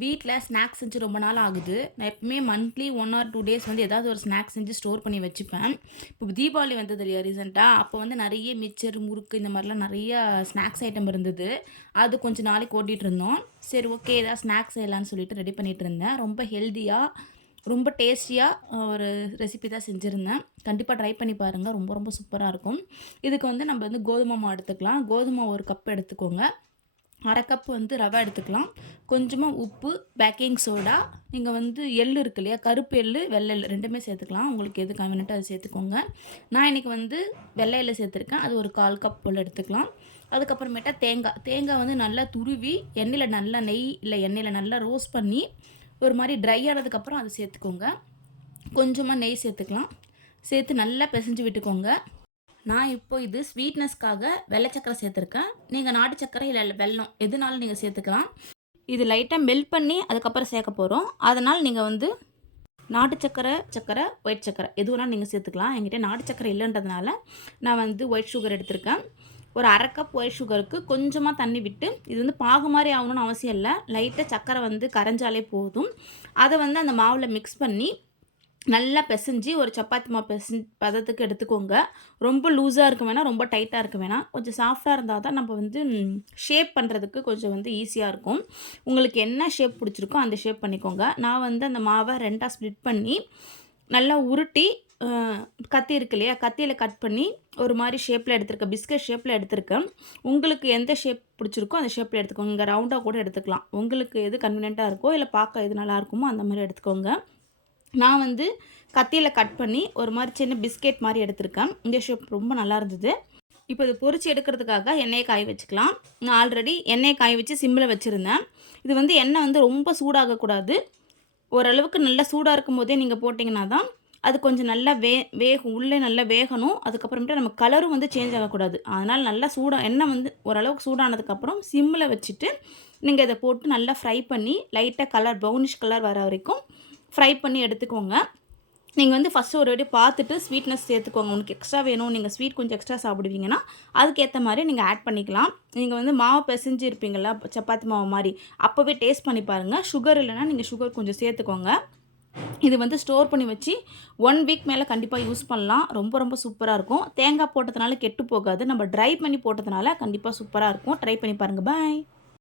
வீட்ல ஸ்நாக்ஸ் செஞ்சு ரொம்ப நாள் ஆகுது. நான் எப்பவுமே மந்த்லி 1 ஆர் 2 டேஸ் வந்து ஏதாவது ஒரு ஸ்நாக்ஸ் செஞ்சு ஸ்டோர் பண்ணி வச்சுப்பேன். இப்போ தீபாவளி வந்தது இல்லையா ரீசென்ட்டா, அப்போ வந்து நெறைய மிச்சர், முறுக்கு இந்த மாரிலாம் நெறைய ஸ்நாக்ஸ் ஐட்டம் இருந்தது. அது கொஞ்ச நாளைக்கு ஓட்டிட்டுருந்தோம். சரி ஓகே ஏதாவது ஸ்நாக்ஸ் செய்யலான்னு சொல்லிட்டு ரெடி பண்ணிட்டுருந்தேன். ரொம்ப ஹெல்தியா, ரொம்ப டேஸ்டியா ஒரு ரெசிபி தான் செஞ்சிருந்தேன். கண்டிப்பா ட்ரை பண்ணி பாருங்க. ரொம்ப ரொம்ப சூப்பரா இருக்கும். இதுக்கு வந்து நம்ம வந்து கோதுமை மாவு எடுத்துக்கலாம். கோதுமை 1 கப் எடுத்துக்கோங்க. 1/2 கப் வந்து ரவை எடுத்துக்கலாம். கொஞ்சமா உப்பு, பேக்கிங் சோடா, நீங்க வந்து எள்ளு இருக்கு இல்லையா? கருப்பு எள்ளு, வெள்ளை எள்ளு 2மே சேர்த்துக்கலாம். உங்களுக்கு எது கன்வீனியன்ட்டோ அத சேர்த்துக்கோங்க. நான் இன்னைக்கு வந்து வெள்ளை எள்ளு சேர்த்துருக்கேன். அது ஒரு 1/4 கப் போல எடுத்துக்கலாம். அதுக்கப்புறமேட்டா தேங்காய். தேங்காய் வந்து நல்லா துருவி, எண்ணெயில நல்லா நெய் இல்ல எண்ணெயில நல்லா ரோஸ்ட் பண்ணி, ஒரு மாரி ட்ரை ஆனதுக்கப்புறம் அத சேர்த்துக்கோங்க. கொஞ்சமா நெய் சேர்த்துக்கலாம். சேர்த்து நல்லா பெசஞ்சு விட்டுக்கோங்க. நான் இப்போ இது ஸ்வீட்னஸ்க்காக வெள்ளை சக்கரை சேர்த்துருக்கேன். நீங்க நாட்டு சர்க்கரை இல்ல வெல்லம் எதுனாலும் நீங்க சேர்த்துக்கலாம். இது லைட்டா மெல்ட் பண்ணி அதுக்கப்புறம் சேர்க்க போறோம். அதனால நீங்க வந்து நாட்டு சர்க்கரை, ஒயிட் சர்க்கரை எது வேணாலும் நீங்க சேர்த்துக்கலாம். என்கிட்ட நாட்டு சர்க்கரை இல்லன்றதுனால நான் வந்து ஒயிட் சுகர் எடுத்திருக்கேன். ஒரு 1/2 கப் ஒயிட் சுகருக்கு கொஞ்சமா தண்ணி விட்டு, இது வந்து பாகு மாரி ஆகணும்னு அவசியம் இல்ல. லைட்டா சர்க்கரை வந்து கரைஞ்சாலே போதும். அத வந்து அந்த மாவுல மிக்ஸ் பண்ணி நல்லா பெசஞ்சு ஒரு சப்பாத்தி மாவு பதத்துக்கு எடுத்துக்கோங்க. ரொம்ப லூஸா இருக்க வேணாம், ரொம்ப டைட்டா இருக்க வேணாம். கொஞ்சம் சாஃப்ட்டா இருந்தா தான் நம்ம வந்து ஷேப் பண்ணுறதுக்கு கொஞ்சம் வந்து ஈஸியா இருக்கும். உங்களுக்கு என்ன ஷேப் பிடிச்சிருக்கோ அந்த ஷேப் பண்ணிக்கோங்க. நான் வந்து அந்த மாவ 2ஆ ஸ்ப்ளிட் பண்ணி, நல்லா உருட்டி கத்தி இருக்கு இல்லையா? கத்தியில கட் பண்ணி ஒரு மாரி ஷேப்ல எடுத்திருக்கேன். பிஸ்கட் ஷேப்ல எடுத்திருக்கேன். உங்களுக்கு எந்த ஷேப் பிடிச்சிருக்கோ அந்த ஷேப்ல எடுத்துக்கோங்க. நீங்க ரவுண்டா கூட எடுத்துக்கலாம். உங்களுக்கு எது கன்வீனியன்ட்டா இருக்கோ, இல்ல பார்க்க எது நல்லாருக்குமோ அந்த மாரி எடுத்துக்கோங்க. நான் வந்து கத்தியில கட் பண்ணி ஒரு மாரி சின்ன பிஸ்கெட் மாரி எடுத்திருக்கேன். இந்த ஷேப் ரொம்ப நல்லா இருந்தது. இப்போ இத பொரிச்சு எடுக்கிறதுக்காக எண்ணெய காய வச்சுக்கலாம். நான் ஆல்ரெடி எண்ணெய காய வச்சு சிம்ல வச்சிருந்தேன். இது வந்து எண்ணெய் வந்து ரொம்ப சூடாகக்கூடாது. ஓரளவுக்கு நல்லா சூடா இருக்கும்போதே நீங்க போட்டிங்கன்னா தான், அது கொஞ்சம் நல்லா வேகும். உள்ளே நல்லா வேகணும். அதுக்கப்புறமேட்டு நம்ம கலரும் வந்து சேஞ்ச் ஆகக்கூடாது. அதனால நல்லா எண்ணெய் வந்து ஓரளவுக்கு சூடானதுக்கப்புறம் சிம்ல வச்சுட்டு, நீங்க இத போட்டு நல்லா ஃப்ரை பண்ணி, லைட்டா கலர் ப்ரௌனிஷ் கலர் வர வரைக்கும் ஃப்ரை பண்ணி எடுத்துக்கோங்க. நீங்க வந்து ஃபர்ஸ்ட்டு ஒரு வாட்டி பார்த்துட்டு ஸ்வீட்னஸ் சேர்த்துக்கோங்க. உங்களுக்கு எக்ஸ்ட்ரா வேணும், நீங்க ஸ்வீட் கொஞ்சம் எக்ஸ்ட்ரா சாப்பிடுவீங்கன்னா, அதுக்கேத்த மாரி நீங்க ஆட் பண்ணிக்கலாம். நீங்க வந்து மாவு பெசஞ்சு இருப்பீங்கள்ல, சப்பாத்தி மாவு மாரி, அப்பவே டேஸ்ட் பண்ணி பாருங்க. சுகர் இல்லன்னா, நீங்க சுகர் கொஞ்சம் சேர்த்துக்கோங்க. இது வந்து ஸ்டோர் பண்ணி வச்சு 1 வீக் மேல கண்டிப்பா யூஸ் பண்ணலாம். ரொம்ப ரொம்ப சூப்பரா இருக்கும். தேங்காய் போட்டதுனால கெட்டு போகாது. நம்ம ட்ரை பண்ணி போட்டதுனால கண்டிப்பா சூப்பரா இருக்கும். ட்ரை பண்ணி பாருங்க. பாய்.